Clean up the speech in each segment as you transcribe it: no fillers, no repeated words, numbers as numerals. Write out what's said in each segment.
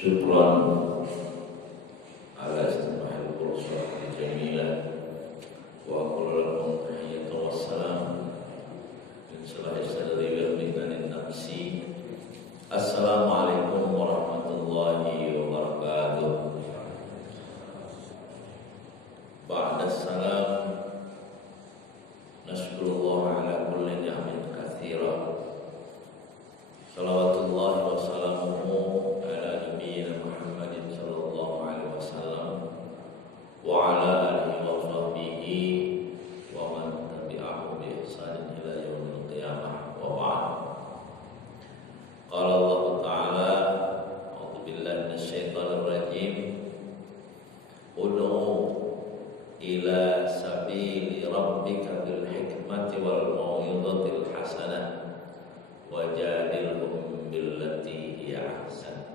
Syukran ala istima'il fursa jamilah wa qulalakum tahiyyatan wassalam min salahi sadri wal midanin nafsi. Assalamualaikum warahmatullahi wabarakatuh. Ba'da salam, nashkurullah ala kulli ni'amin katsira. Salawatullah wa salamuhu ala nabiyyina Muhammadin sallallahu alaihi wasallam wa ala alihi wa sahbihi wa man tabi'ahu bi ihsanin ila yaumil qiyamah wa ba'd. Qala Allah Ta'ala, a'udzu billahi minasyaitonir rajim, ud'u ila sabili rabbika bil hikmati wal mau'izatil hasanah wajadilhum billati hiya ahsan.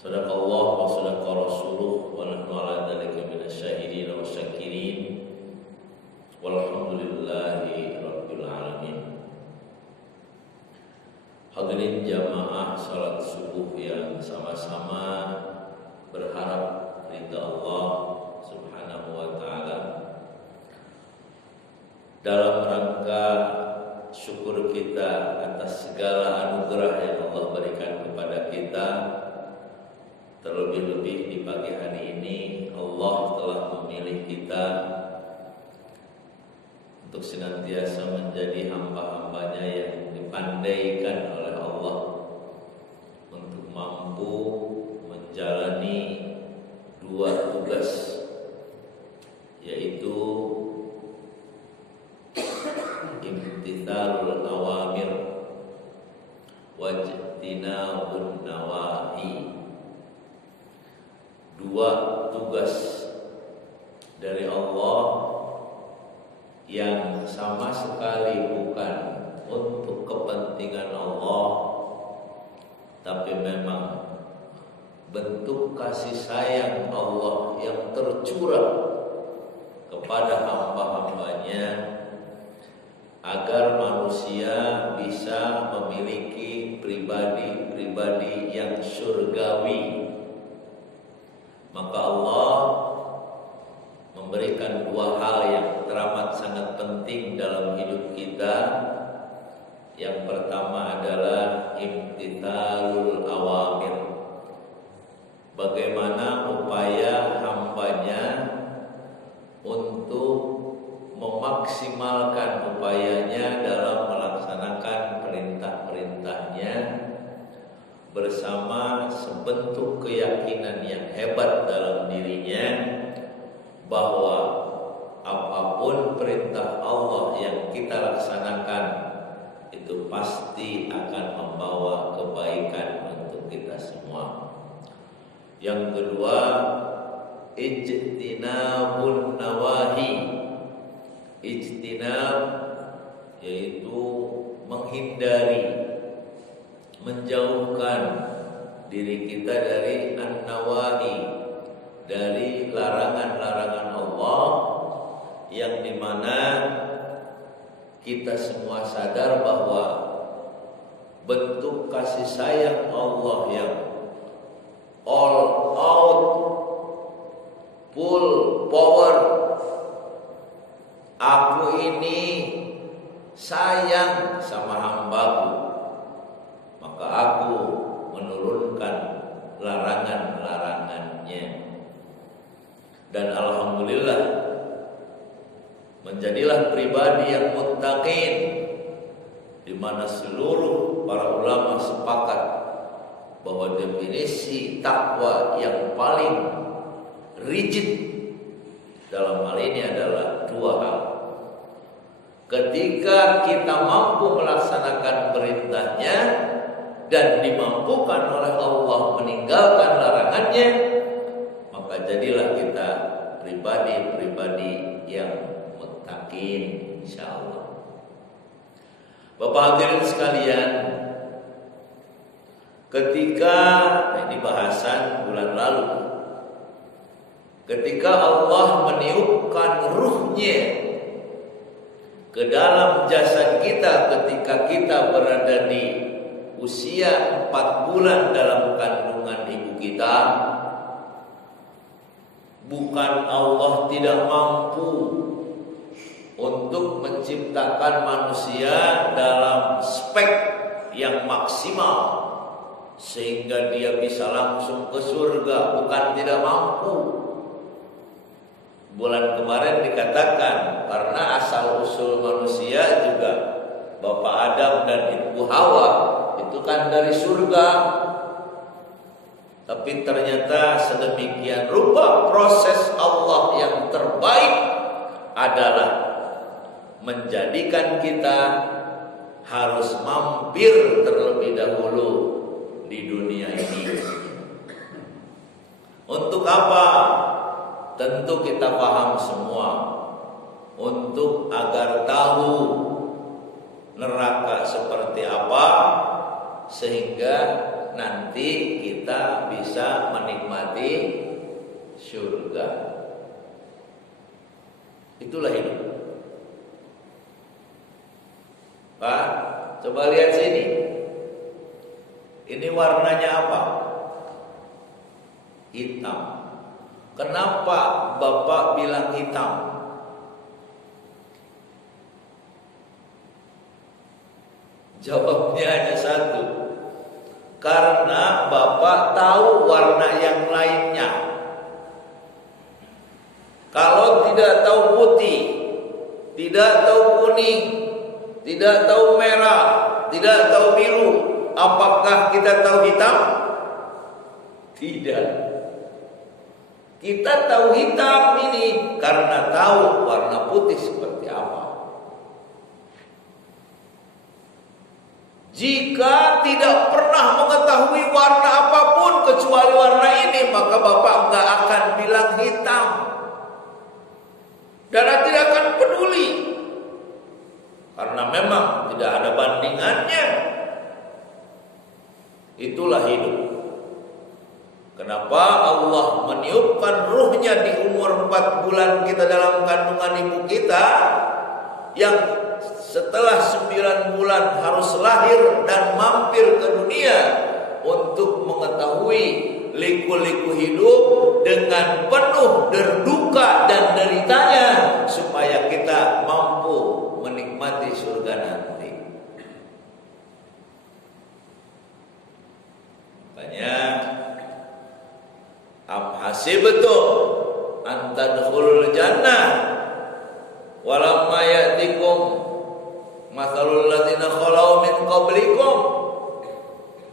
Sadaqallah wa sadaqa rasuluh wa nahnu ala dzalika minasyahidin wa syakirin walhamdulillahi rabbil alamin. Hadirin jamaah salat subuh yang sama-sama berharap ridha Allah Subhanahu wa taala dalam rangka syukur kita atas segala anugerah yang Allah berikan kepada kita. Terlebih-lebih di pagi hari ini Allah telah memilih kita untuk senantiasa menjadi hamba-hambanya yang dipandaikan oleh Allah untuk mampu menjalani dua tugas, yaitu imtithalul awamir wajtinabun nawahi. Dua tugas dari Allah yang sama sekali bukan untuk kepentingan Allah, tapi memang bentuk kasih sayang Allah yang tercurah kepada hamba-hambanya, agar manusia bisa memiliki pribadi-pribadi yang surgawi. Maka Allah memberikan dua hal yang teramat sangat penting dalam hidup kita. Yang pertama adalah imtithalul awamir, bagaimana upaya hambanya untuk memaksimalkan upayanya dalam melaksanakan perintah-perintahnya bersama sebentuk keyakinan yang hebat dalam dirinya bahwa apapun perintah Allah yang kita laksanakan itu pasti akan membawa kebaikan untuk kita semua. Yang kedua, ijtinabun nawahi. Ijtinab yaitu menghindari, menjauhkan diri kita dari an-nawahi, dari larangan-larangan Allah, yang dimana kita semua sadar bahwa bentuk kasih sayang Allah yang all out, full power, aku ini sayang sama hambaku, maka aku menurunkan larangan-larangannya. Dan alhamdulillah menjadilah pribadi yang muttaqin, di mana seluruh para ulama sepakat bahwa definisi takwa yang paling rigid dalam hal ini adalah dua hal. Ketika kita mampu melaksanakan perintahnya dan dimampukan oleh Allah meninggalkan larangannya, maka jadilah kita pribadi-pribadi yang muttaqin insyaallah. Bapak hadirin sekalian, ketika ini bahasan bulan lalu, ketika Allah meniupkan ruhnya ke dalam jasad kita ketika kita berada di usia 4 bulan dalam kandungan ibu kita, bukan Allah tidak mampu untuk menciptakan manusia dalam spek yang maksimal sehingga dia bisa langsung ke surga, bukan tidak mampu. Bulan kemarin dikatakan karena asal usul manusia juga Bapak Adam dan Ibu Hawa itu kan dari surga. Tapi ternyata sedemikian rupa proses Allah yang terbaik adalah menjadikan kita harus mampir terlebih dahulu di dunia ini. Untuk apa? Tentu kita paham semua. Untuk agar tahu neraka seperti apa, sehingga nanti kita bisa menikmati surga. Itulah hidup. Pak, coba lihat sini. Ini warnanya apa? Hitam. Kenapa Bapak bilang hitam? Jawabnya hanya satu. Karena Bapak tahu warna yang lainnya. Kalau tidak tahu putih, tidak tahu kuning, tidak tahu merah, tidak tahu biru, apakah kita tahu hitam? Tidak. Kita tahu hitam ini karena tahu warna putih seperti apa. Jika tidak pernah mengetahui warna apapun kecuali warna ini, maka Bapak enggak akan bilang hitam. Dan tidak akan peduli. Karena memang tidak ada bandingannya. Itulah hidup. Kenapa Allah meniupkan ruhnya di umur 4 bulan kita dalam kandungan ibu kita, yang setelah 9 bulan harus lahir dan mampir ke dunia untuk mengetahui liku-liku hidup dengan penuh derduka dan deritanya, supaya kita mampu menikmati surga nanti. Makanya am hasibtum an tadkhulul jannah walamma ya'tikum mathalul ladzina khalau min qablikum.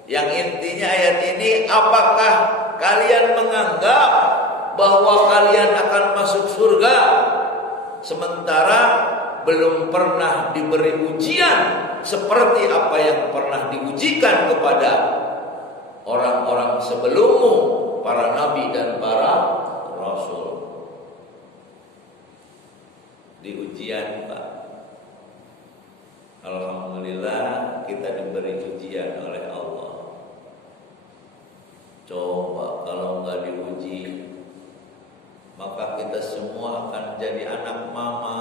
Yang intinya ayat ini, apakah kalian menganggap bahwa kalian akan masuk surga sementara belum pernah diberi ujian seperti apa yang pernah diujikan kepada orang-orang sebelummu, para nabi dan para rasul? Di ujian, Pak. Alhamdulillah kita diberi ujian oleh Allah. Coba kalau nggak diuji, maka kita semua akan jadi anak mama,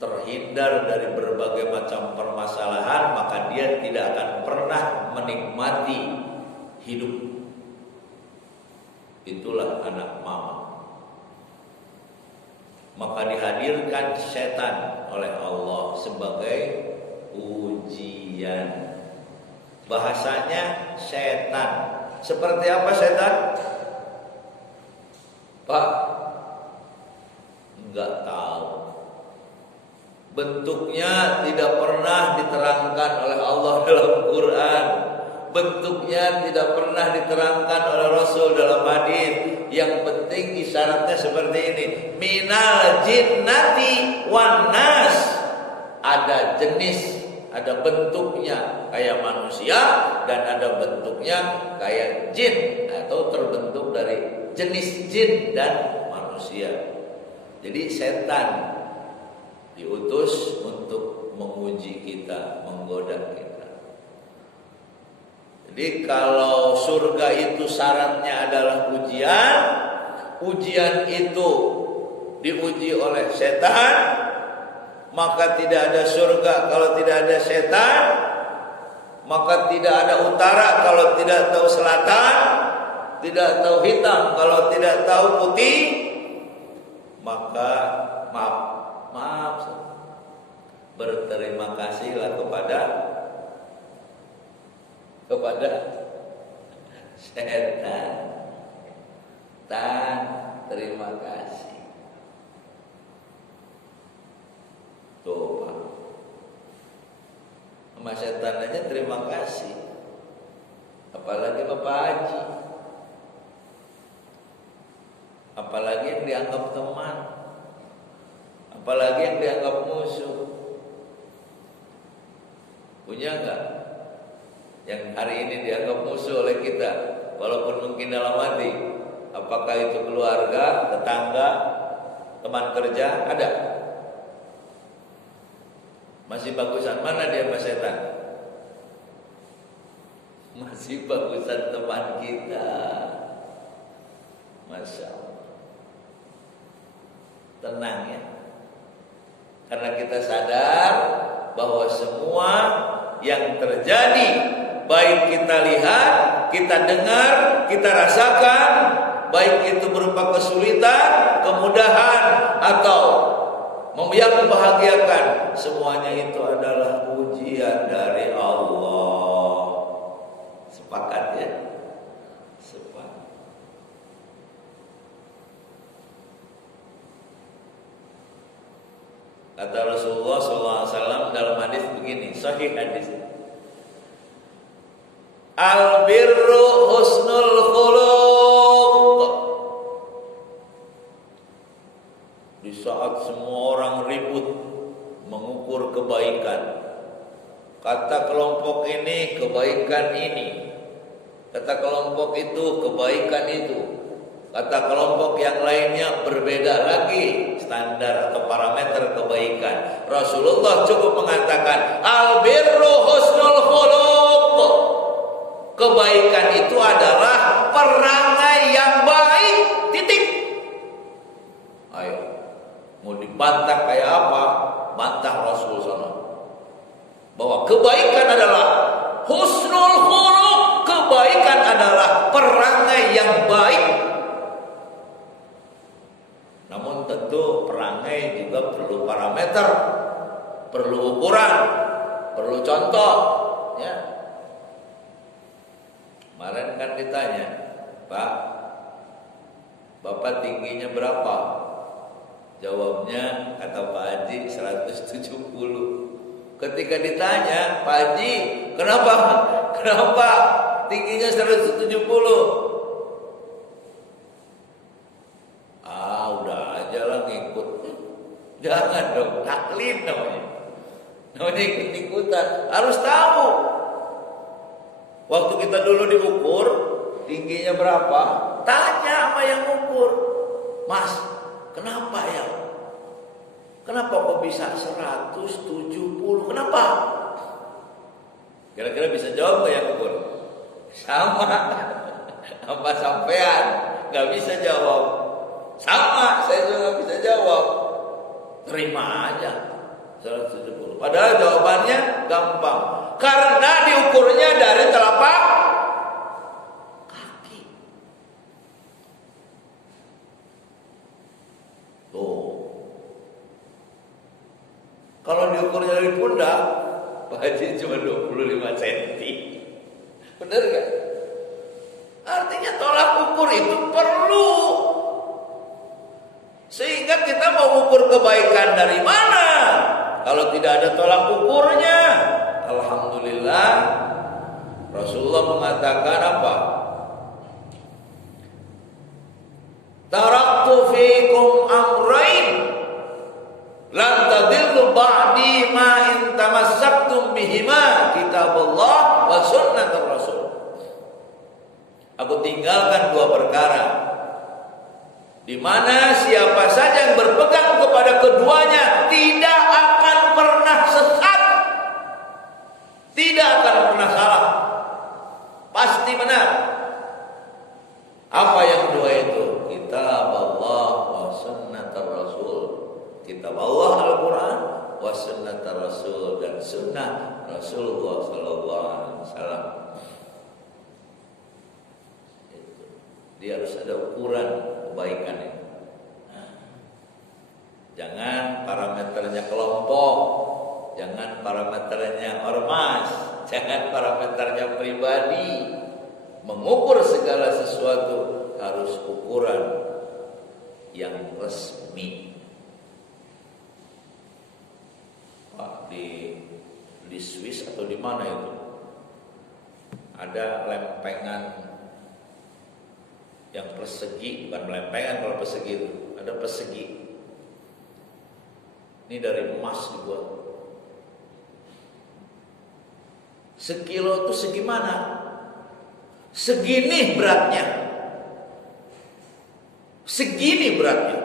terhindar dari berbagai macam permasalahan, maka dia tidak akan pernah menikmati hidup. Itulah anak mama. Maka dihadirkan setan oleh Allah sebagai ujian. Bahasanya setan. Seperti apa setan? Pak, enggak tahu. Bentuknya tidak pernah diterangkan oleh Allah dalam Quran. Bentuknya tidak pernah diterangkan oleh Rasul dalam hadis. Yang penting isyaratnya seperti ini: minal jinnati wan nas. Ada jenis, ada bentuknya kayak manusia, dan ada bentuknya kayak jin, atau terbentuk dari jenis jin dan manusia. Jadi setan diutus untuk menguji kita, menggoda kita. Jadi kalau surga itu syaratnya adalah ujian, ujian itu diuji oleh setan, maka tidak ada surga kalau tidak ada setan. maka tidak ada utara kalau tidak tahu selatan, tidak tahu hitam kalau tidak tahu putih, maka maaf, berterima kasihlah kepada setan. Terima kasih. Tuh Pak, sama setan aja terima kasih, apalagi Bapak Haji, apalagi yang dianggap teman, apalagi yang dianggap musuh. Punya enggak yang hari ini dianggap musuh oleh kita, walaupun mungkin dalam hati? Apakah itu keluarga, tetangga, teman kerja? Ada? Masih bagusan mana dia Mas setan? Masih bagusan teman kita. Masya Allah. Tenang ya. Karena kita sadar bahwa semua yang terjadi, baik kita lihat, kita dengar, kita rasakan, baik itu berupa kesulitan, kemudahan, atau yang membahagiakan, semuanya itu adalah ujian dari Allah. Sepakat ya? Sepakat. Kata Rasulullah SAW dalam hadis begini, sahih hadis, al-birru husnul khuluq. Di saat semua orang ribut mengukur kebaikan, kata kelompok ini kebaikan ini, kata kelompok itu kebaikan itu, kata kelompok yang lainnya berbeda lagi standar atau parameter kebaikan. Rasulullah cukup mengatakan al-birru husnul khuluq. Kebaikan itu adalah perangai yang baik, titik. Ayo, mau dibantah kayak apa? Bantah Rasulullah SAW. Bahwa kebaikan adalah husnul khuluq. Kebaikan adalah perangai yang baik. Namun tentu perangai juga perlu parameter, perlu ukuran, perlu contoh. Ya. Kemarin kan ditanya, Pak, Bapak tingginya berapa? Jawabnya kata Pak Haji 170. Ketika ditanya, Pak Haji, kenapa tingginya 170? Udah aja lah ngikut. Jangan dong, taklid namanya. Namanya ikut-ikutan. Harus tahu. Waktu kita dulu diukur, tingginya berapa? Tanya sama yang ukur. Mas, kenapa ya? Kenapa kok bisa 170? Kenapa? Kira-kira bisa jawab gak yang ukur? Sama. Apa sampean? Gak bisa jawab. Sama, saya juga gak bisa jawab. Terima aja 170. Padahal jawabannya gampang. Karena diukurnya dari telapak kaki. Tuh. Kalau diukurnya dari pundak, Pak Haji cuma 25 cm. Benar gak? Artinya tolak ukur itu perlu. Sehingga kita mau ukur kebaikan dari mana? Kalau tidak ada tolak ukurnya. Alhamdulillah, Rasulullah mengatakan apa? Taraktu fikum amrain lan tadillu ba'di ma in tamassaktum bihima, kitabullah wa sunnatur rasul. Aku tinggalkan dua perkara, di mana siapa saja yang berpegang kepada keduanya tidak akan pernah sesat, tidak akan pernah salah, pasti benar. Apa yang dua itu? Kitab Allah wa sunnatur rasul. Kitab Allah Al-Quran wa sunnatur rasul, dan sunnah Rasulullah Sallallahu Alaihi Wasallam. Dia harus ada ukuran kebaikannya. Jangan parameternya kelompok, jangan parameternya ormas, jangan parameternya pribadi. Mengukur segala sesuatu harus ukuran yang resmi. Pak, di Swiss atau di mana itu ada lempengan yang persegi, bukan lempengan, kalau persegi itu ada persegi. Ini dari emas dibuat. Sekilo itu segimana? Segini beratnya. Segini beratnya.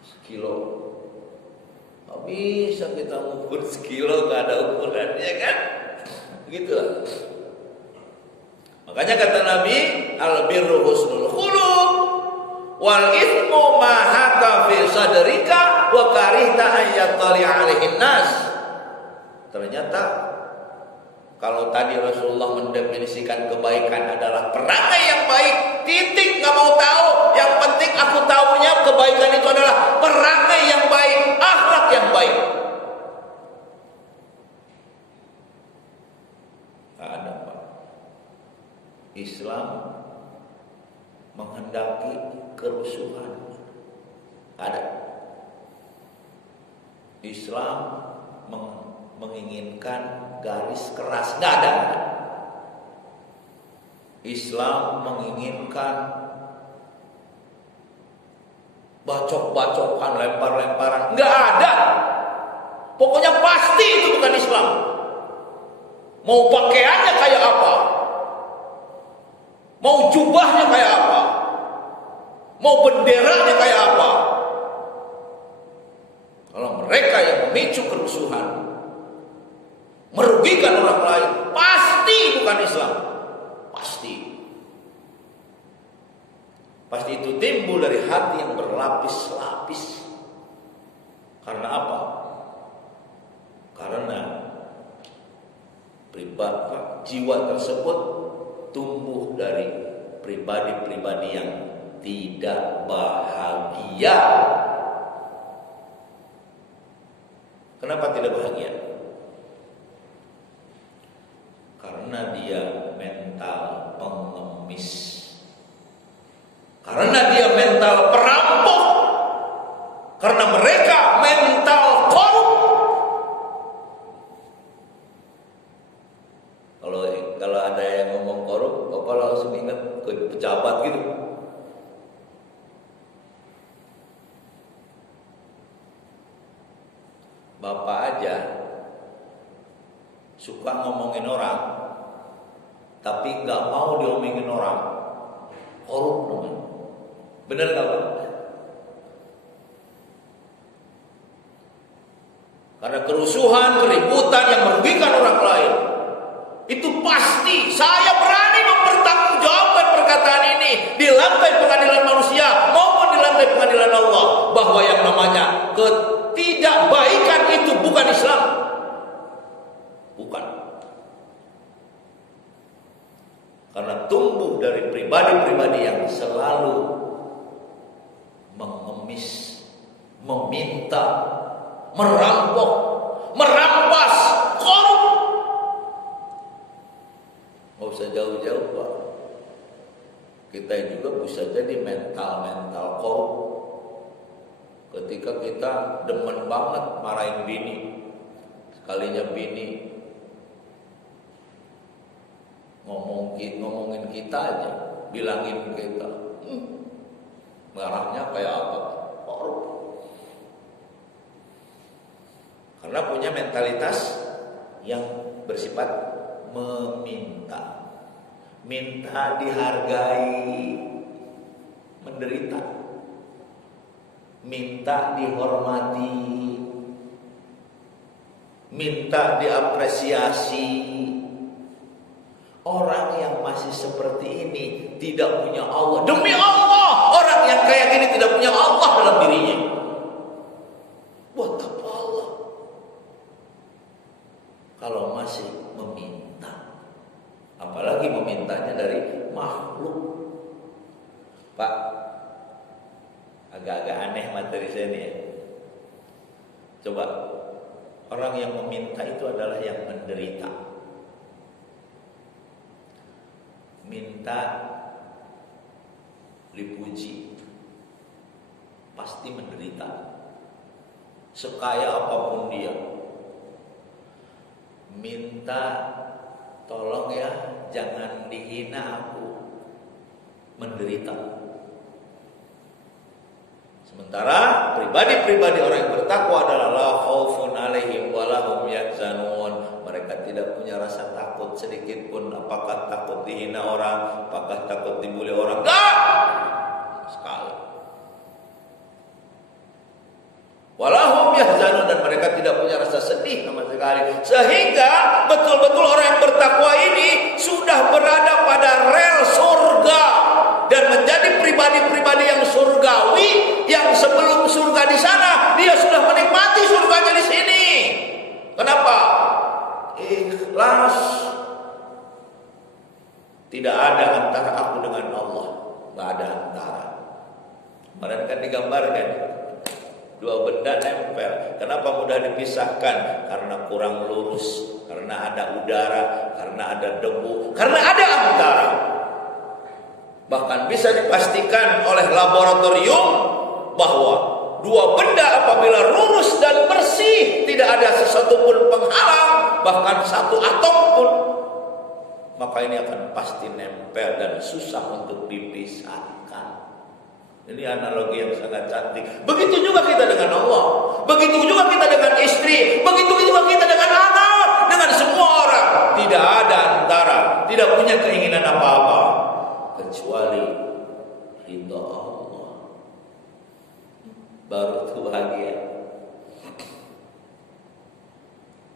Sekilo. Gak bisa kita mengukur sekilo, gak ada ukurannya kan? Begitulah. Makanya kata Nabi, al-birru husnul khuluq wal ithmu ma haka fi sadrika wa karihta an yattali 'alaihin nas. Ternyata kalau tadi Rasulullah mendefinisikan kebaikan adalah perangai yang baik, titik, gak mau tahu. Yang penting aku tahunya kebaikan itu adalah perangai yang baik, akhlak yang baik. Gak ada, Pak. Islam menghendaki kerusuhan. Ada. Islam menginginkan garis keras. Nggak ada. Islam menginginkan bacok-bacokan, lempar-lemparan. Nggak ada. Pokoknya pasti itu bukan Islam. Mau pakaiannya kayak apa, mau jubahnya kayak apa, mau benderanya kayak apa, kalau mereka yang memicu kerusuhan, merugikan orang lain, pasti bukan Islam. Pasti itu timbul dari hati yang berlapis-lapis. Karena apa? Karena pribadi, jiwa tersebut tumbuh dari pribadi-pribadi yang tidak bahagia. Kenapa tidak bahagia? Karena dia mental pengemis. Karena dia mental perampok. Karena mereka mental korup. Kalau ada yang ngomong korup, Bapak langsung ingat ke pejabat gitu. Bapak aja suka ngomongin orang, tapi nggak mau diomongin orang, korup namanya. Bener nggak Pak? Karena kerusuhan, keributan yang merugikan orang lain, itu pasti saya berani mempertanggungjawabkan perkataan ini di lantai pengadilan manusia maupun di lantai pengadilan Allah, bahwa yang namanya ketidakbaikan itu bukan Islam. Bukan. Karena tumbuh dari pribadi-pribadi yang selalu mengemis, meminta, merampok, merampas, korup. Nggak usah jauh-jauh Pak. Kita juga bisa jadi mental korup. Ketika kita demen banget marahin bini, sekalinya bini ngomongin kita aja, bilangin kita, marahnya kayak apa? Korup. Karena punya mentalitas yang bersifat meminta, minta dihargai, menderita, minta dihormati, minta diapresiasi. Orang yang masih seperti ini tidak punya Allah. Demi Allah, orang yang kayak gini tidak punya Allah dalam dirinya. materi saya ini ya. Coba, orang yang meminta itu adalah yang menderita. Minta dipuji, pasti menderita. Sekaya apapun dia, minta tolong ya, jangan dihina aku, menderita. Sementara pribadi-pribadi orang yang bertakwa adalah la khaufun alaihim wa lahum yahzanun. Mereka tidak punya rasa takut sedikit pun. Apakah takut dihina orang? Apakah takut dibully orang? Enggak! Sekali. Walahum yahzanun, dan mereka tidak punya rasa sedih sama sekali. Sehingga betul-betul orang yang bertakwa ini sudah berada pada rel surga dan menjadi pribadi-pribadi yang surgawi, yang sebelum surga di sana dia sudah menikmati surganya di sini. Kenapa? Ikhlas. Tidak ada antara aku dengan Allah, nggak ada antara. Kemarin kan digambarkan dua benda nempel. Kenapa mudah dipisahkan? Karena kurang lurus, karena ada udara, karena ada debu, karena ada antara. Bahkan bisa dipastikan oleh laboratorium bahwa dua benda apabila lurus dan bersih, tidak ada sesuatu pun penghalang, bahkan satu atom pun, maka ini akan pasti nempel dan susah untuk dipisahkan. Ini analogi yang sangat cantik. Begitu juga kita dengan Allah, begitu juga kita dengan istri, begitu juga kita dengan anak, dengan semua orang. Tidak ada antara, tidak punya keinginan apa-apa kecuali ridha Allah. Baru itu bahagia.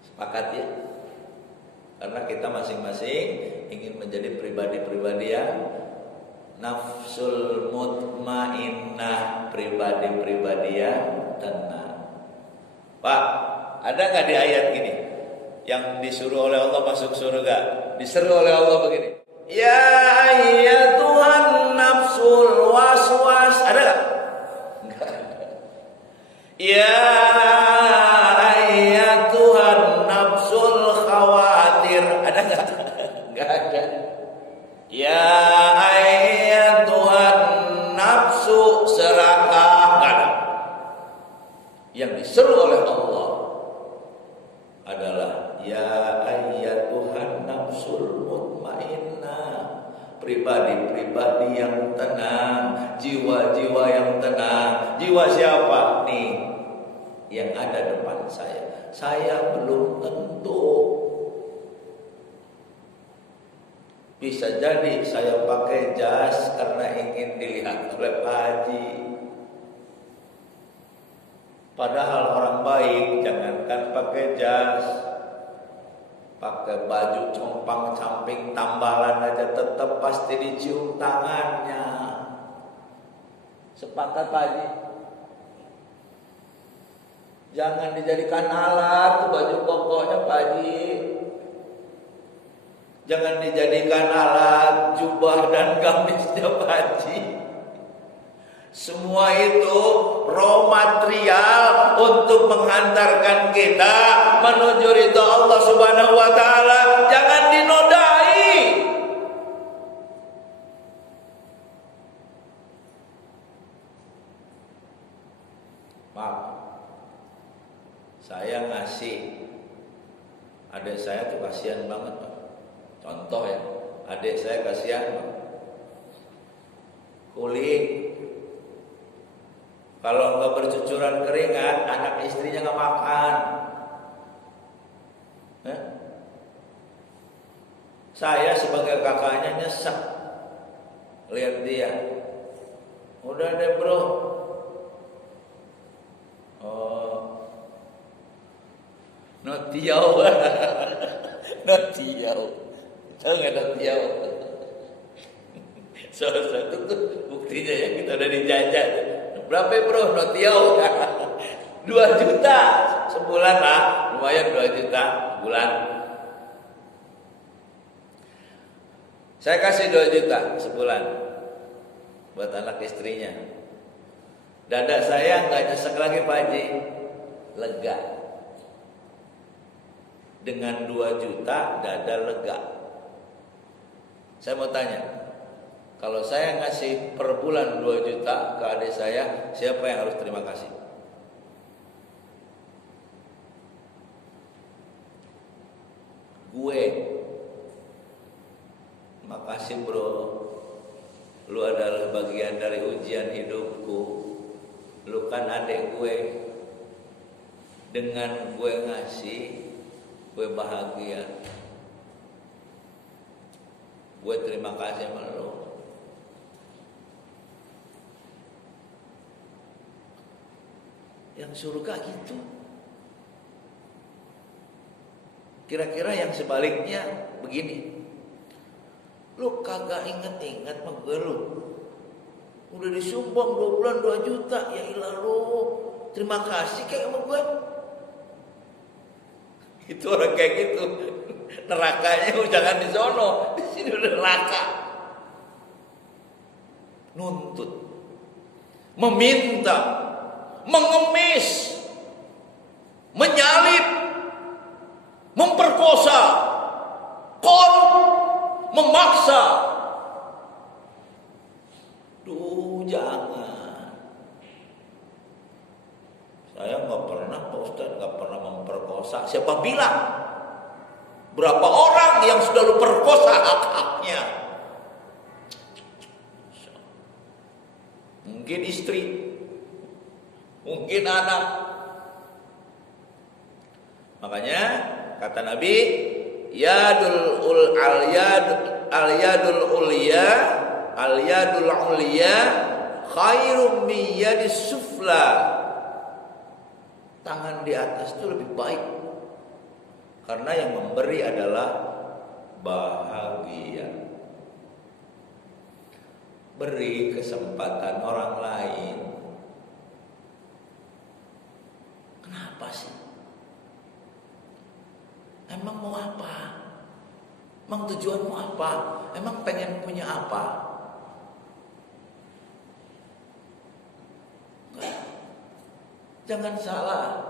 Sepakat ya? Karena kita masing-masing ingin menjadi pribadi-pribadi yang nafsul mutmainnah, pribadi-pribadi yang tenang. Pak, ada nggak di ayat gini yang disuruh oleh Allah masuk surga? Diseru oleh Allah begini, ya ayyatuhan nafsul waswas. Ada nggak? Nggak ada. Ya ayyatuhan nafsul khawatir. Ada nggak? Nggak ada. Ya ayyatuhan nafsu serakah. Nggak ada. Yang diseru oleh Allah adalah ya ayyatuhan nafsul mutmainnah, pribadi-pribadi yang tenang, jiwa-jiwa yang tenang. Jiwa siapa? Nih, yang ada depan saya. Saya belum tentu. Bisa jadi saya pakai jas karena ingin dilihat oleh Pak Haji. Padahal orang baik jangankan pakai jas, pakai baju compang-camping tambalan aja tetap pasti dicium tangannya. Sepakat Pak Haji? Jangan dijadikan alat baju kokohnya Pak Haji. Jangan dijadikan alat jubah dan gamisnya Pak Haji. Semua itu raw material untuk menghantarkan kita menuju ridha Allah Subhanahu wa taala. Jangan dinodai. Maaf, saya ngasih adik saya tuh kasihan banget Pak. Contoh ya, adik saya kasihan Pak. Kulit, kalau nggak bercucuran keringat, anak istrinya nggak makan. Saya sebagai kakaknya nyesek lihat dia. Udah deh bro. Oh, notiau, notiau. Tahu nggak notiau? Salah satu tuh buktinya ya, kita udah dijajah. Berapa bro notiau? 2 juta sebulan lah, lumayan 2 juta sebulan. Saya kasih 2 juta sebulan buat anak istrinya. Dada saya nggak nyesek lagi Pak Haji, lega. Dengan 2 juta dada lega. Saya mau tanya, kalau saya ngasih per bulan 2 juta ke adik saya, siapa yang harus terima kasih? Gue. Makasih bro, lu adalah bagian dari ujian hidupku. Lu kan adik gue. Dengan gue ngasih, gue bahagia. Gue terima kasih sama lu. Yang surga gitu. Kira-kira yang sebaliknya begini. Lu kagak inget-inget sama gue lu. Udah disumbang 2 bulan 2 juta. Ya ilah lu, terima kasih kayak sama gue. Itu orang kayak gitu. Nerakanya jangan di sono, di sini udah neraka. Nuntut, meminta, mengemis, menyalip, memperkosa, korup, memaksa. Duh, jangan. Saya nggak pernah, Pak Ustadz, nggak pernah memperkosa. Siapa bilang? Berapa orang yang sudah lu perkosa hak-haknya? Mungkin istri, mungkin anak. Makanya kata Nabi, yadul ulya khairum min yadis sufla. Tangan di atas itu lebih baik, karena yang memberi adalah bahagia. Beri kesempatan orang lain. Kenapa sih? Emang mau apa? Emang tujuanmu apa? Emang pengen punya apa? Jangan salah.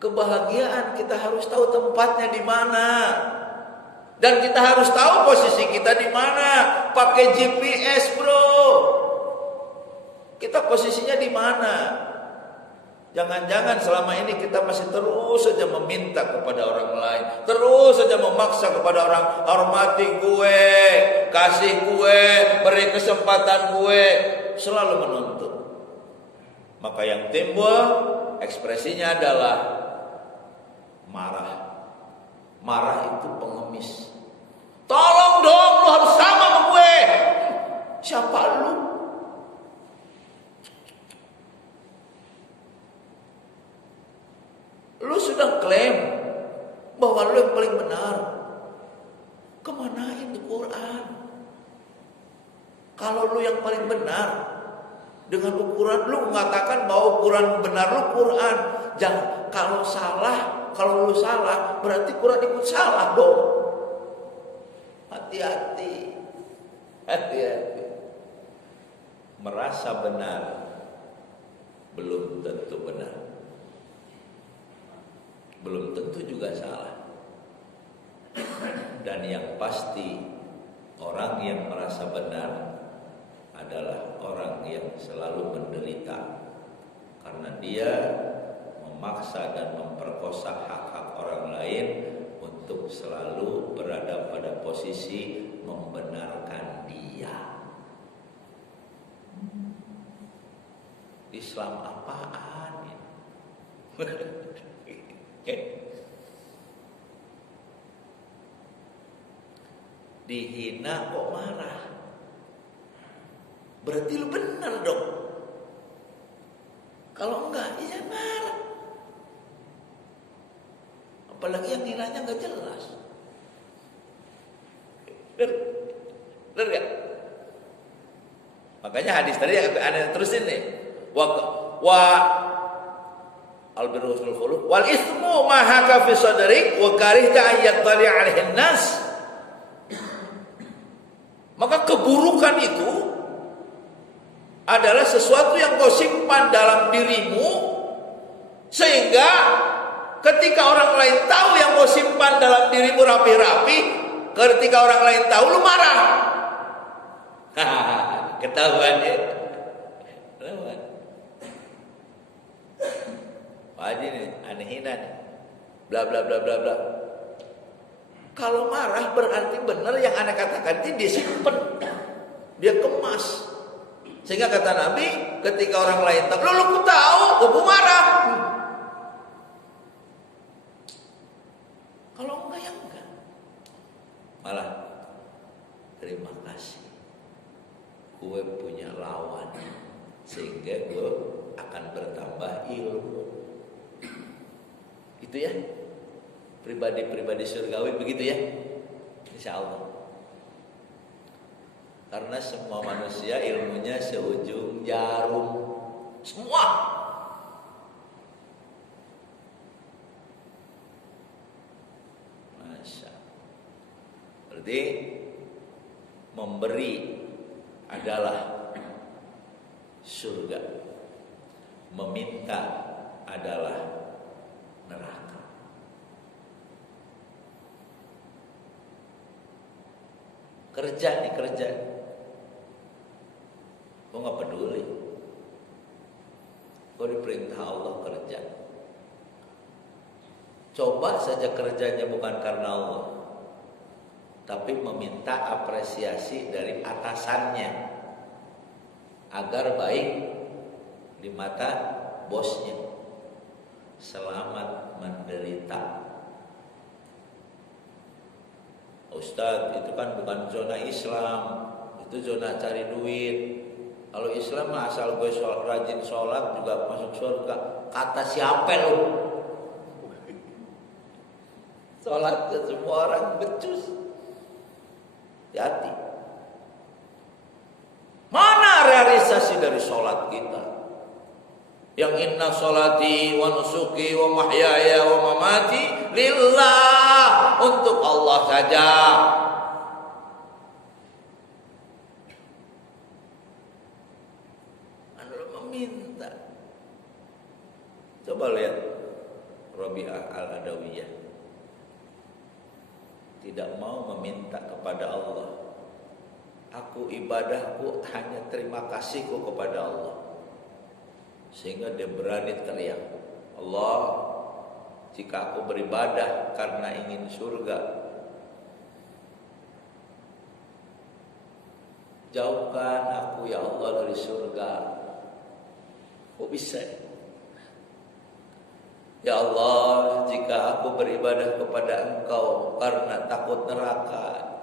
Kebahagiaan kita harus tahu tempatnya di mana. Dan kita harus tahu posisi kita di mana. Pakai GPS, bro. Kita posisinya di mana? Jangan-jangan selama ini kita masih terus saja meminta kepada orang lain, terus saja memaksa kepada orang, hormati gue, kasih gue, beri kesempatan gue, selalu menuntut. Maka yang timbul ekspresinya adalah marah. Marah itu pengemis. Tolong dong, lu harus sama sama gue. Siapa lu? Lu sudah klaim bahwa lu yang paling benar. Kemana itu Quran? Kalau lu yang paling benar, dengan ukuran lu mengatakan bahwa ukuran benar lu Quran. Jangan, kalau lu salah, berarti Quran ikut salah dong. Hati-hati. Hati-hati. Merasa benar belum tentu benar. Belum tentu juga salah. Dan yang pasti orang yang merasa benar adalah orang yang selalu menderita, karena dia memaksa dan memperkosa hak-hak orang lain untuk selalu berada pada posisi membenarkan dia. Islam apaan ini? Dihina kok marah? Berarti lu benar dong. Kalau enggak, ya marah. Apalagi yang hinanya enggak jelas. Benar gak? Makanya hadis tadi ada terusin nih. Wa albirru husnul khuluq wal ismu ma haka fi sadrik wa karihta an yattali 'alaihi nas. Maka keburukan itu, adalah sesuatu yang kau simpan dalam dirimu, sehingga ketika orang lain tahu yang kau simpan dalam dirimu rapi-rapi, ketika orang lain tahu lu marah. Ketahuan ya. Pak Haji nih anehina nih. Bla bla bla bla bla. Kalau marah berarti benar yang Anda katakan itu disimpan, dia kemas. Sehingga kata Nabi, ketika orang lain tahu, lu ku tahu, aku marah. Kalau enggak ya enggak. Malah terima kasih, gue punya lawan, sehingga gue akan bertambah ilmu. Itu ya, pribadi-pribadi surgawi begitu ya, insya Allah. Karena semua manusia ilmunya seujung jarum, semua. Masya. Berarti memberi adalah surga, meminta adalah neraka. Kerja nih, kerja. Kok nggak peduli? Kok diperintah Allah kerja? Coba saja kerjanya bukan karena Allah, tapi meminta apresiasi dari atasannya agar baik di mata bosnya. Selamat menderita. Ustadz, itu kan bukan zona Islam, itu zona cari duit. Kalau Islam mah asal gue rajin sholat juga masuk surga. Kata siapa lu? Sholat ke semua orang becus. Hati. Mana realisasi dari sholat kita? Yang inna sholati wa nusuki wa mahyaya wa mamati lillah, untuk Allah saja. Anda meminta. Coba lihat Rabi'ah al-Adawiyah, tidak mau meminta kepada Allah. Aku ibadahku hanya terima kasihku kepada Allah. Sehingga dia berani teriak, Allah, jika aku beribadah karena ingin surga, jauhkan aku ya Allah dari surga. Kok bisa? Ya Allah, jika aku beribadah kepada Engkau karena takut neraka,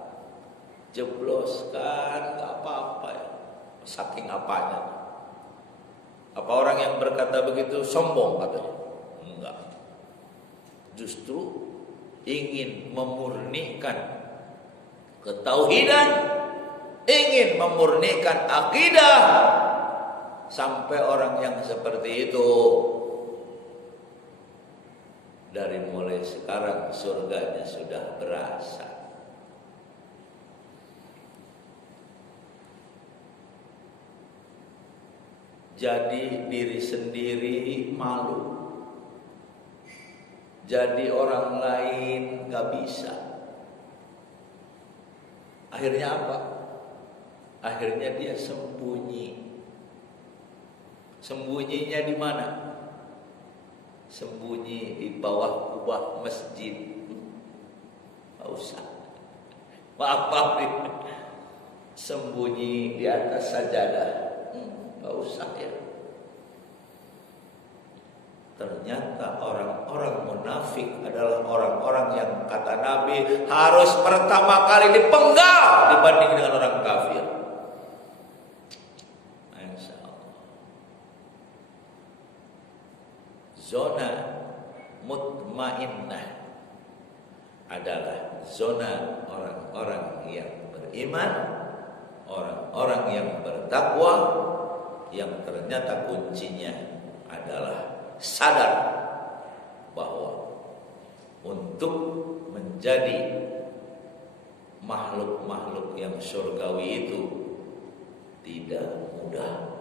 jebloskan, gak apa-apa ya. Saking apanya? Apa orang yang berkata begitu sombong katanya? Enggak. Justru ingin memurnikan ketauhidan, ingin memurnikan akidah, sampai orang yang seperti itu dari mulai sekarang surganya sudah berasa. Jadi diri sendiri malu, jadi orang lain gak bisa. Akhirnya apa? Akhirnya dia sembunyi. Sembunyinya di mana? Sembunyi di bawah kubah masjid. Gak usah. Maaf. Sembunyi di atas sajadah. Gak usah ya. Ternyata orang-orang munafik adalah orang-orang yang kata Nabi harus pertama kali dipenggal dibanding dengan orang kafir. Insya Allah. Zona mutmainnah adalah zona orang-orang yang beriman, orang-orang yang bertakwa, yang ternyata kuncinya adalah sadar bahwa untuk menjadi makhluk-makhluk yang surgawi itu tidak mudah.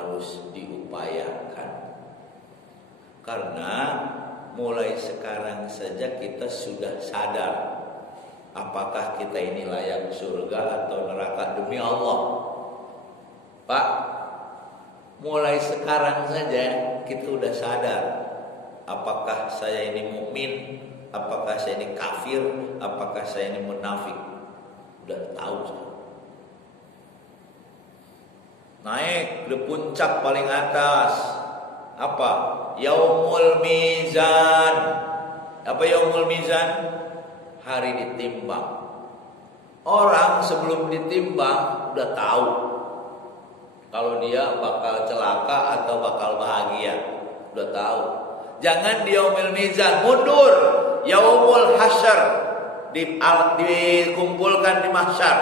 harus diupayakan. Karena mulai sekarang saja kita sudah sadar apakah kita ini layak surga atau neraka demi Allah. Pak, mulai sekarang saja kita udah sadar apakah saya ini mukmin, apakah saya ini kafir, apakah saya ini munafik. Udah tahu. Naik ke puncak paling atas. Apa? Yaumul mizan. Apa yaumul mizan? Hari ditimbang. Orang sebelum ditimbang udah tahu kalau dia bakal celaka atau bakal bahagia. Udah tahu. Jangan di yaumul mizan, mundur. Yaumul hasyar, dikumpulkan di mahsyar.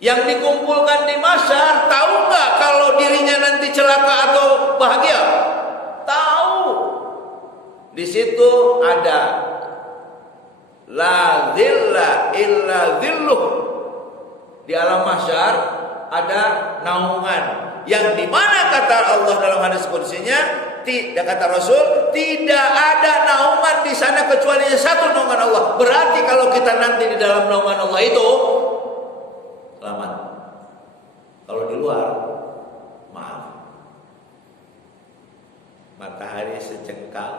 Yang dikumpulkan di mahsyar tahu nggak kalau dirinya nanti celaka atau bahagia? Tahu. Di situ ada la dzilla illa dzilluh. Di alam mahsyar ada naungan yang dimana kata Allah dalam hadis qudsinya, tidak, kata Rasul, tidak ada naungan di sana kecuali satu naungan Allah. Berarti kalau kita nanti di dalam naungan Allah itu selamat. Kalau di luar, maaf. Matahari secengkal,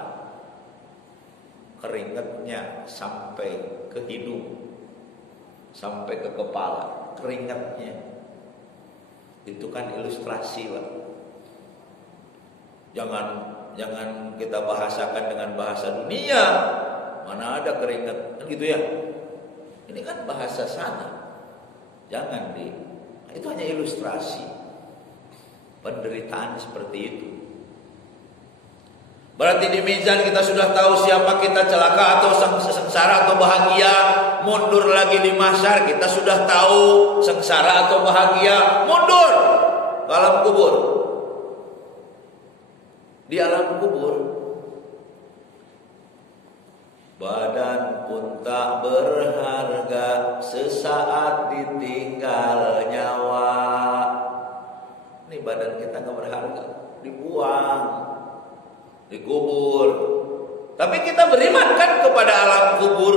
keringatnya sampai ke hidung, sampai ke kepala, keringatnya. Itu kan ilustrasi, Pak. Jangan kita bahasakan dengan bahasa dunia. Mana ada keringat, kan gitu ya. Ini kan bahasa sana. Jangan itu hanya ilustrasi penderitaan seperti itu. Berarti di mizan kita sudah tahu siapa kita, celaka atau sengsara atau bahagia. Mundur lagi di mahsyar kita sudah tahu sengsara atau bahagia. Mundur ke alam kubur. Di alam kubur badan pun tak berharga, sesaat ditinggal nyawa. Ini badan kita gak berharga, dibuang, dikubur. Tapi kita beriman kan kepada alam kubur,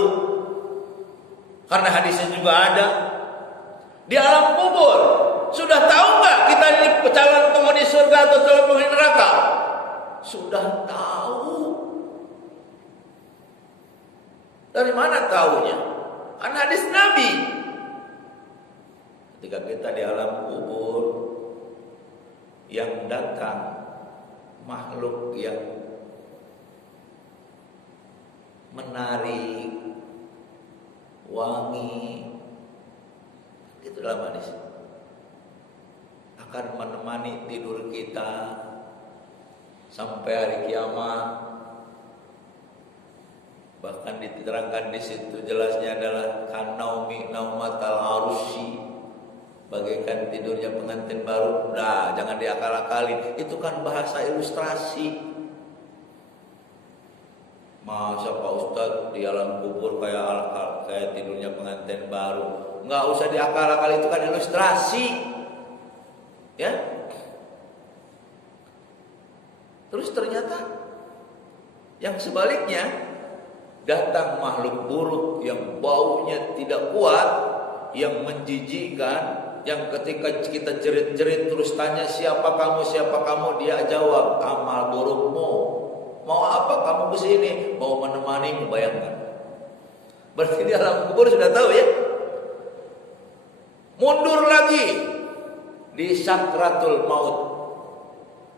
karena hadisnya juga ada. Di alam kubur sudah tahu gak kita ini calon penghuni surga atau calon penghuni neraka? Sudah tahu. Dari mana taunya? Kan hadis Nabi. Ketika kita di alam kubur, yang datang makhluk yang menarik, wangi, itu dalam hadis, akan menemani tidur kita sampai hari kiamat. Bahkan diterangkan di situ jelasnya adalah kanaumi naumatal arusy, bagaikan tidurnya pengantin baru. Nah, jangan diakal-akalin. Itu kan bahasa ilustrasi. Masa Pak Ustadz di alam kubur kayak tidurnya pengantin baru? Nggak usah diakal-akalin, itu kan ilustrasi. Ya. Terus ternyata yang sebaliknya, datang makhluk buruk yang baunya tidak kuat, yang menjijikkan, yang ketika kita jerit-jerit terus tanya siapa kamu, dia jawab amal burukmu. Mau apa kamu kesini? Mau menemanimu, bayangkan. Berarti di alam kubur sudah tahu ya. Mundur lagi di sakratul maut.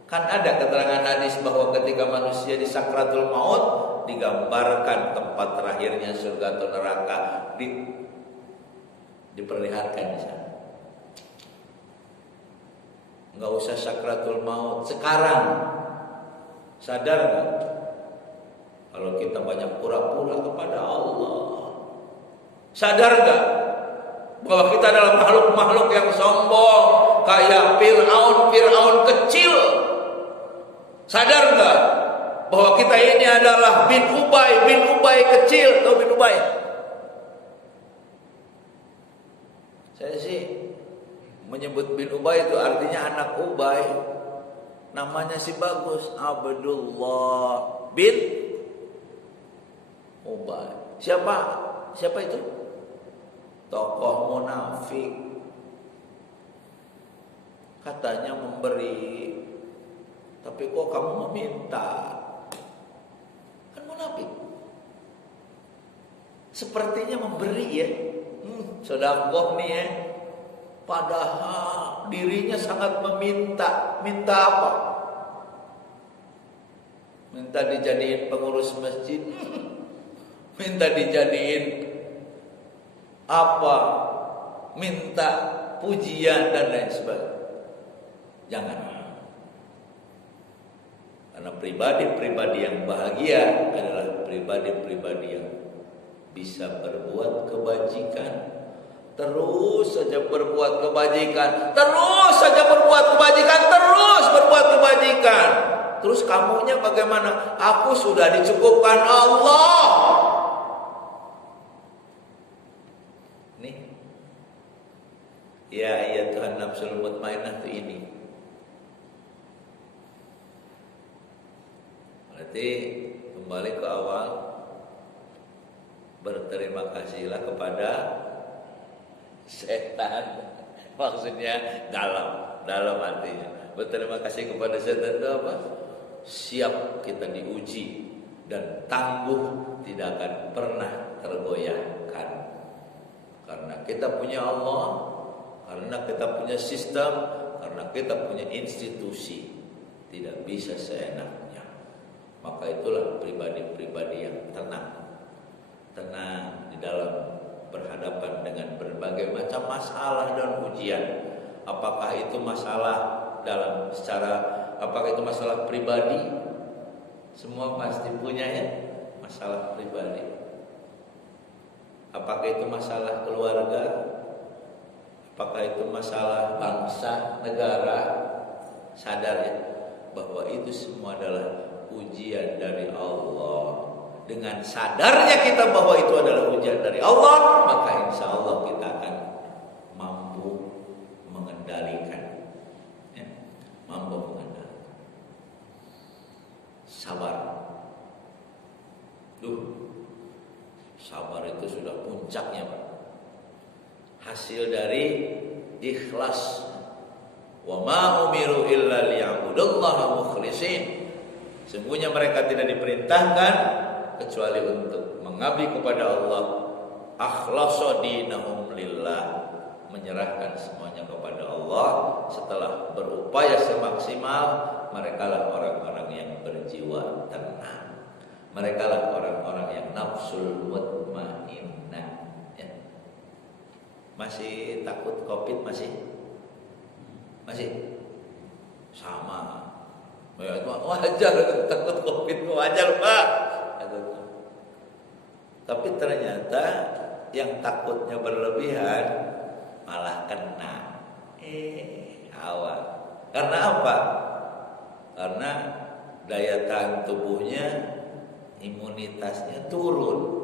Kan ada keterangan hadis bahwa ketika manusia di sakratul maut digambarkan tempat terakhirnya surga atau neraka, diperlihatkan di sana. Enggak usah sakratul maut sekarang. Sadar nggak? Kalau kita banyak pura-pura kepada Allah. Sadar nggak bahwa kita adalah makhluk-makhluk yang sombong, kayak Fir'aun kecil? Sadar nggak bahwa kita ini adalah bin Ubay kecil, atau bin Ubay? Saya sih menyebut bin Ubay itu artinya anak Ubay. Namanya si bagus, Abdullah bin Ubay. Siapa itu? Tokoh munafik. Katanya memberi, tapi kok kamu meminta? Kan munafik. Sepertinya memberi ya. Sedekah nih ya. Padahal dirinya sangat meminta. Minta apa? Minta dijadiin pengurus masjid. Minta dijadiin apa? Minta pujian dan lain sebagainya. Jangan. Karena pribadi-pribadi yang bahagia adalah pribadi-pribadi yang bisa berbuat kebajikan. Terus saja berbuat kebajikan, terus saja berbuat kebajikan, terus berbuat kebajikan. Terus kamunya bagaimana? Aku sudah dicukupkan Allah. Nih, ya Tuhan nafsul mutmainnah itu ini. Berarti kembali ke awal, berterima kasihlah kepada setan. Maksudnya dalam artinya berterima kasih kepada setan itu apa? Siap kita diuji dan tangguh, tidak akan pernah tergoyahkan. Karena kita punya Allah, karena kita punya sistem, karena kita punya institusi, tidak bisa seenaknya. Maka itulah pribadi-pribadi yang tenang di dalam berhadapan dengan berbagai macam masalah dan ujian. Apakah itu masalah apakah itu masalah pribadi? Semua pasti punya ya, masalah pribadi. Apakah itu masalah keluarga? Apakah itu masalah bangsa, negara? Sadar ya, bahwa itu semua adalah ujian dari Allah. Dengan sadarnya kita bahwa itu adalah ujian dari Allah, maka insya Allah kita akan mampu mengendalikan, ya, mampu mengendalikan. Sabar. Sabar itu sudah puncaknya, Pak. Hasil dari ikhlas. Wa ma umiru illa liya'budullaha mukhlishin. Sesungguhnya mereka tidak diperintahkan kecuali untuk mengabdi kepada Allah, akhlasa dinahum lillah, menyerahkan semuanya kepada Allah. Setelah berupaya semaksimal, merekalah orang-orang yang berjiwa tenang, merekalah orang-orang yang nafsul mutmainnah ya. Masih takut Covid? Masih sama ya, wajar takut Covid, wajar Pak. Tapi ternyata yang takutnya berlebihan malah kena awal. Karena apa? Karena daya tahan tubuhnya, imunitasnya turun.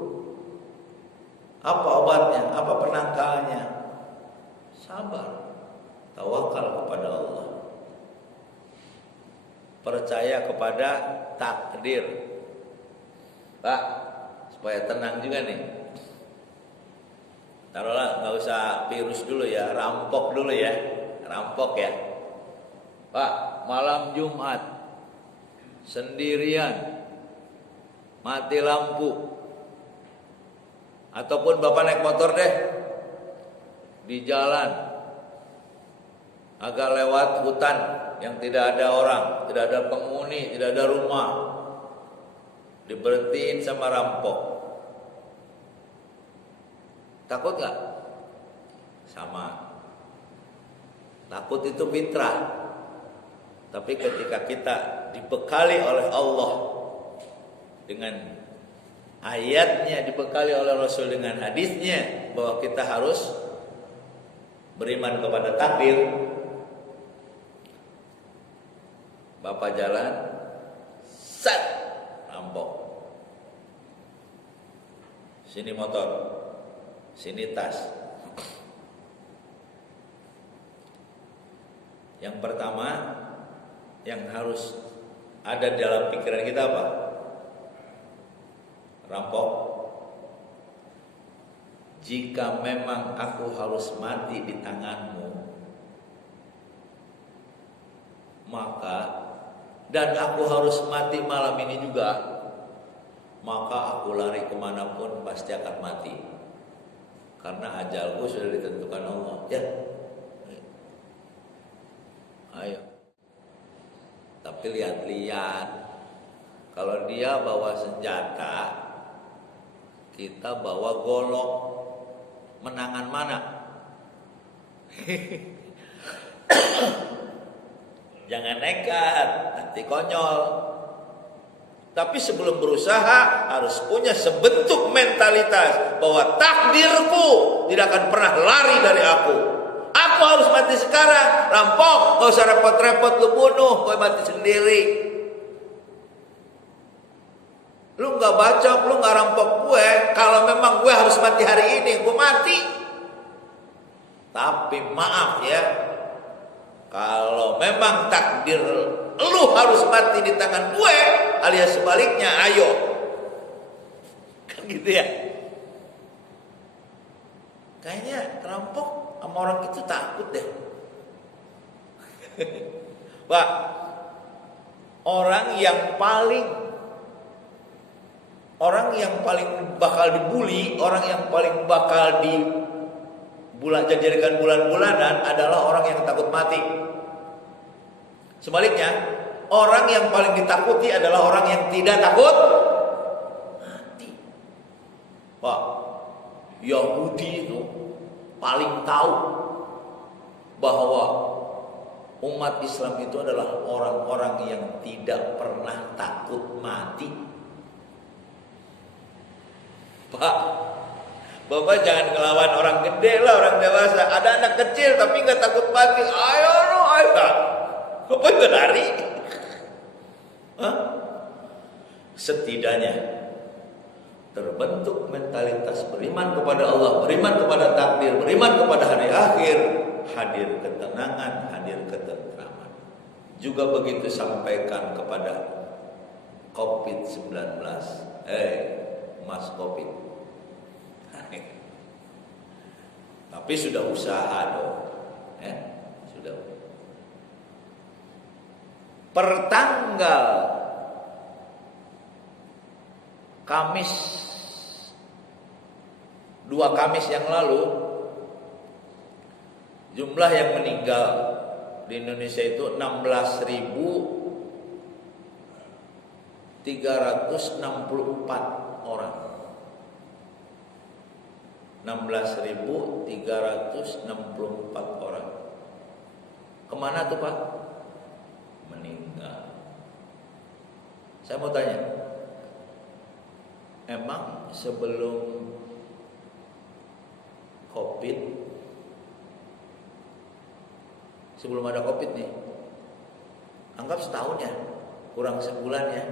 Apa obatnya? Apa penangkalnya? Sabar, tawakal kepada Allah, percaya kepada takdir. Pak, supaya tenang juga nih. Taruhlah nggak usah virus dulu ya, rampok dulu ya, rampok ya. Pak, malam Jumat sendirian, mati lampu, ataupun Bapak naik motor deh di jalan, agak lewat hutan yang tidak ada orang, tidak ada penghuni, tidak ada rumah, diberhentiin sama rampok. Takut gak? Sama. Takut itu fitrah. Tapi ketika kita dibekali oleh Allah dengan ayatnya, dibekali oleh Rasul dengan hadisnya, bahwa kita harus beriman kepada takdir. Bapak jalan, set, rampok. Sini motor, sini tas. Yang pertama yang harus ada dalam pikiran kita apa? Rampok. Jika memang aku harus mati di tanganmu, maka dan aku harus mati malam ini juga, maka aku lari kemanapun pasti akan mati, karena ajalku sudah ditentukan Allah. Ya, ayo. Tapi lihat-lihat, kalau dia bawa senjata, kita bawa golok, menangan mana? Jangan nekat, nanti konyol. Tapi sebelum berusaha harus punya sebentuk mentalitas bahwa takdirku tidak akan pernah lari dari aku. Aku harus mati sekarang. Rampok, gak usah repot-repot lu bunuh, gue mati sendiri. Lu gak bacok, lu gak rampok gue. Kalau memang gue harus mati hari ini, gue mati. Tapi maaf ya, kalau memang takdir lu harus mati di tangan gue, alias sebaliknya, ayo. Kan gitu ya. Kayaknya rampok sama orang itu takut deh. Pak, orang yang paling bakal dibully, orang yang paling bakal dijadikan bulan-bulanan adalah orang yang takut mati. Sebaliknya, orang yang paling ditakuti adalah orang yang tidak takut mati. Pak, Yahudi itu paling tahu bahwa umat Islam itu adalah orang-orang yang tidak pernah takut mati. Pak, Bapak jangan ngelawan orang gede lah, orang dewasa. Ada anak kecil tapi nggak takut mati. Ayo. Bapak juga lari. Hah? Setidaknya terbentuk mentalitas beriman kepada Allah, beriman kepada takdir, beriman kepada hari akhir, hadir ketenangan, hadir ketentraman. Juga begitu sampaikan kepada COVID-19. Mas COVID. Tapi sudah usaha dong. Sudah. Pertanggal Kamis, 2 Kamis yang lalu, jumlah yang meninggal di Indonesia itu 16.364 orang. 16.364 orang. Kemana tuh Pak? Meninggal. Saya mau tanya, emang sebelum COVID, sebelum ada COVID nih, anggap setahun ya, kurang sebulan ya,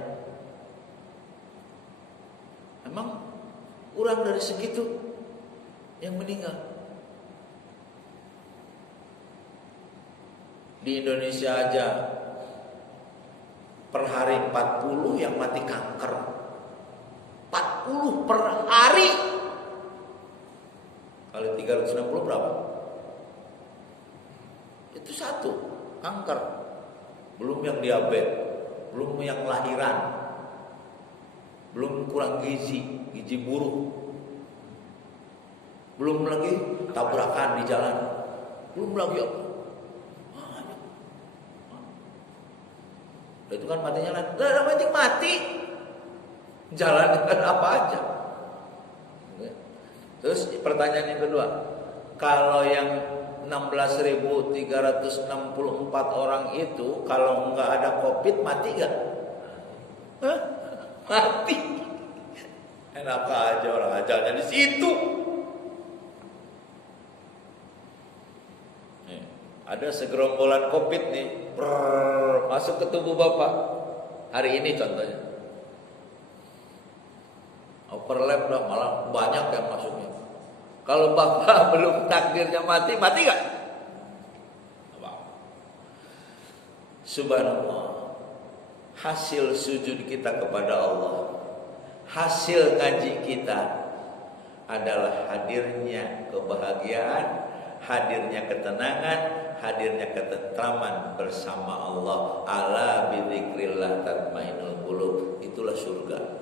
emang kurang dari segitu yang meninggal. Di Indonesia aja per hari 40 yang mati kanker. 40 per hari. Kali 360 berapa? Itu satu, kanker. Belum yang diabetes, belum yang lahiran, belum kurang gizi buruk, belum lagi tabrakan di jalan, belum lagi apa? Itu kan matinya lah. Lah penting mati. Jalan kan apa aja. Terus pertanyaan yang kedua, kalau yang 16.364 orang itu kalau nggak ada COVID mati nggak? Mati. Enak aja orang ajalnya di situ. Ada segerombolan COVID nih, masuk ke tubuh Bapak. Hari ini contohnya. Overlap lah, malah banyak yang masuknya. Kalau Bapak belum takdirnya mati, mati gak? Subhanallah, hasil sujud kita kepada Allah, hasil ngaji kita adalah hadirnya kebahagiaan, hadirnya ketenangan, hadirnya ketentraman bersama Allah. Ala bidzikrillah tatmainnul qulub. Itulah surga.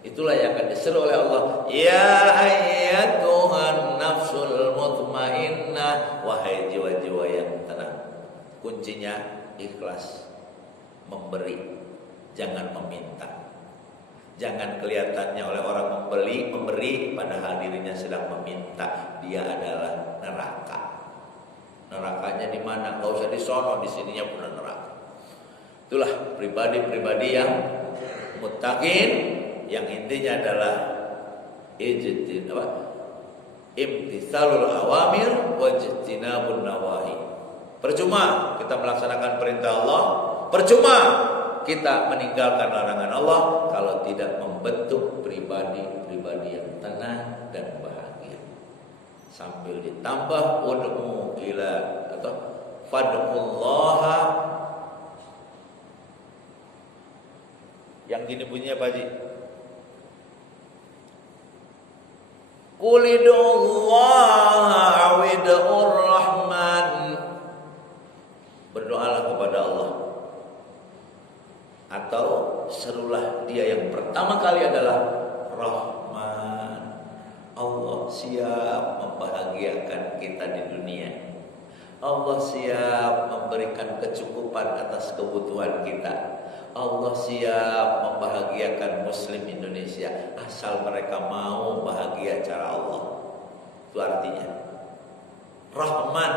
Itulah yang akan diseru oleh Allah. Ya ayyatuhan nafsul mutmainnah, wahai jiwa-jiwa yang tenang. Kuncinya ikhlas, memberi, jangan meminta. Jangan kelihatannya oleh orang memberi padahal dirinya sedang meminta. Dia adalah neraka. Nerakanya di mana? Enggak usah di sono, di sininya pun neraka. Itulah pribadi-pribadi yang muttaqin, yang intinya adalah imtitsalul awamir wajtinabun nawahi. Percuma kita melaksanakan perintah Allah, percuma kita meninggalkan larangan Allah kalau tidak membentuk pribadi-pribadi yang tenang dan bahagia. Sambil ditambah ud'u ila atau fad'ullaha. Yang gini bunyinya Pak Haji. Qulidullaha awid'ur rahman. Berdoalah kepada Allah, atau serulah dia yang pertama kali adalah Rahman. Allah siap membahagiakan kita di dunia. Allah siap memberikan kecukupan atas kebutuhan kita. Allah siap membahagiakan Muslim Indonesia asal mereka mau bahagia cara Allah. Itu artinya Rahman.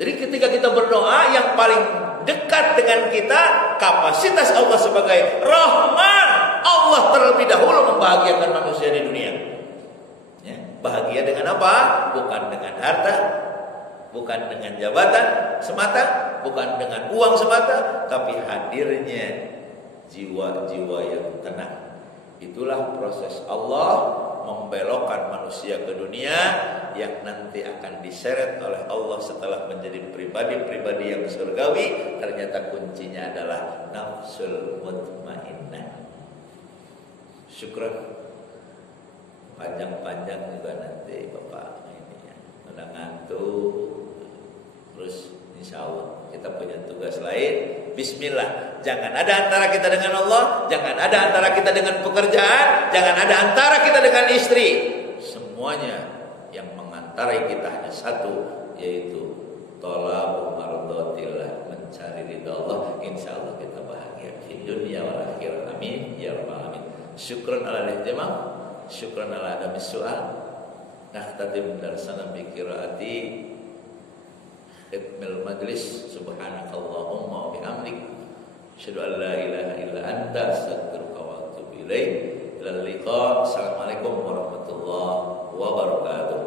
Jadi ketika kita berdoa, yang paling dekat dengan kita kapasitas Allah sebagai Rahman. Allah terlebih dahulu membahagiakan manusia di dunia. Ya, bahagia dengan apa? Bukan dengan harta, bukan dengan jabatan semata, bukan dengan uang semata, tapi hadirnya jiwa-jiwa yang tenang. Itulah proses Allah membelokkan manusia ke dunia yang nanti akan diseret oleh Allah setelah menjadi pribadi-pribadi yang surgawi. Ternyata kuncinya adalah nafsul mutmainnah. Syukran. Panjang-panjang juga nanti Bapak ini ya. Udah ngantuk. Terus insya Allah kita punya tugas lain. Bismillah. Jangan ada antara kita dengan Allah, jangan ada antara kita dengan pekerjaan, jangan ada antara kita dengan istri. Semuanya yang mengantarai kita hanya satu, yaitu thalabul mardatillah, mencari ridha Allah. Insya Allah kita bahagia di dunia wal akhirah. Amin ya rabbal alamin. Syukran ala ihtimam, syukran ala adamis su'al. Nahtadim darsana bi qiraati ikmil majlis. Subhanakallahumma wa bihamdik, asyhadu an la ilaha illa anta, astaghfiruka wa atubu ilaik. Ila liqa. Assalamualaikum warahmatullahi wabarakatuh.